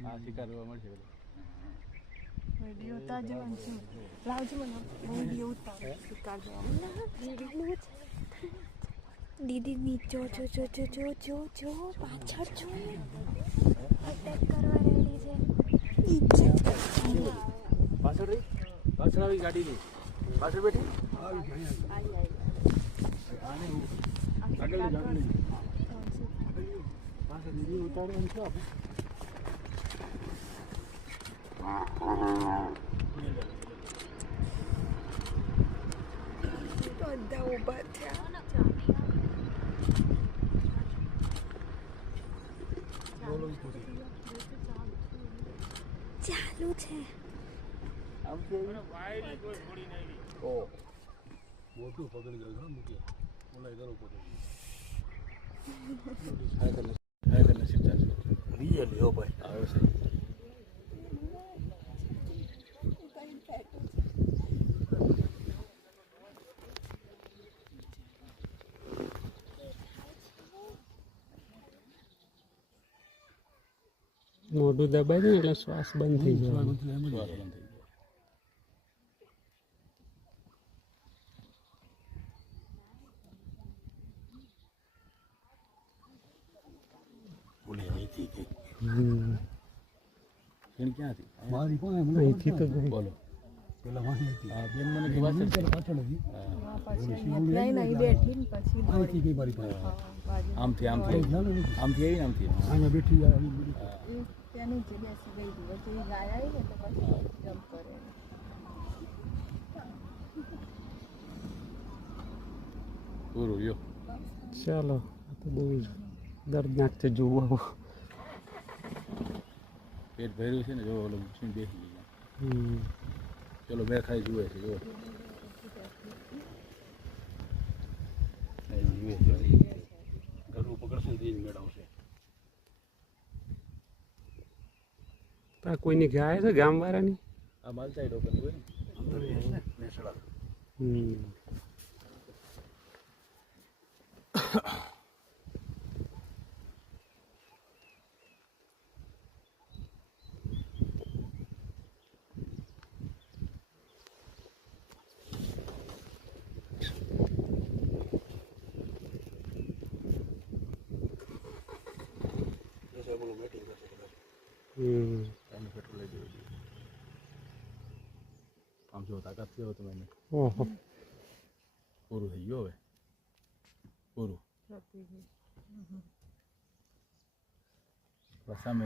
આ શિકાર જોવા મળશે બધો વિડિયો ઉતારજો છે લાવજો મને વિડિયો ઉતાર શિકાર જોવા મળે દીદી નીચો જો જો જો જો જો જો પાછળ જો અટેક કરવા રેડી છે નીચે પાછળ આવી ગાડી ની પાછળ બેઠી આવી આને આગળ ગાડી પાછળ દીદી ઉતારવાનું છે બધા ઊભા થયા ચાલુ છે ઓ મોટું પકડી ગયું હા મૂકી બોલાય કરો પડે હાય સીધા રિયલી હો ભાઈ આવે છે મોઢું દબાઈ જાય એટલે શ્વાસ બંધ થઈ જાય અહીંથી તો બોલો પેલા વાહી હા બેન મને કે વાત પાછળ હતી નહીં બેઠી ને પછી અહીંથી ગઈ મારી પાસે આમથી આવી આમથી અહીંયા બેઠી ત્યાં નીચે બેસી ગઈ હતી વચ્ચે ગાય આવી ને તો પછી જમ્પ કરે પૂરું યો ચાલો આ તો બહુ દર્દનાક છે જોવું પેટ ભર્યું છે ને જો ઓલો બેસી ગયા ચલો બે ખાઈ જુએ છે જો જુએ છે ઘરનું પકડશે ને એ જ મેળવશે આ કોઈની ગાય છે ગામવાળાની આ માલચાઈ ડોકન હોય ને નેસડા પેટ્રોલ લઈ જવું આમ જો તાકાત થયો તમે ઓહો પૂરું થઈ ગયું હવે પૂરું બસ સામે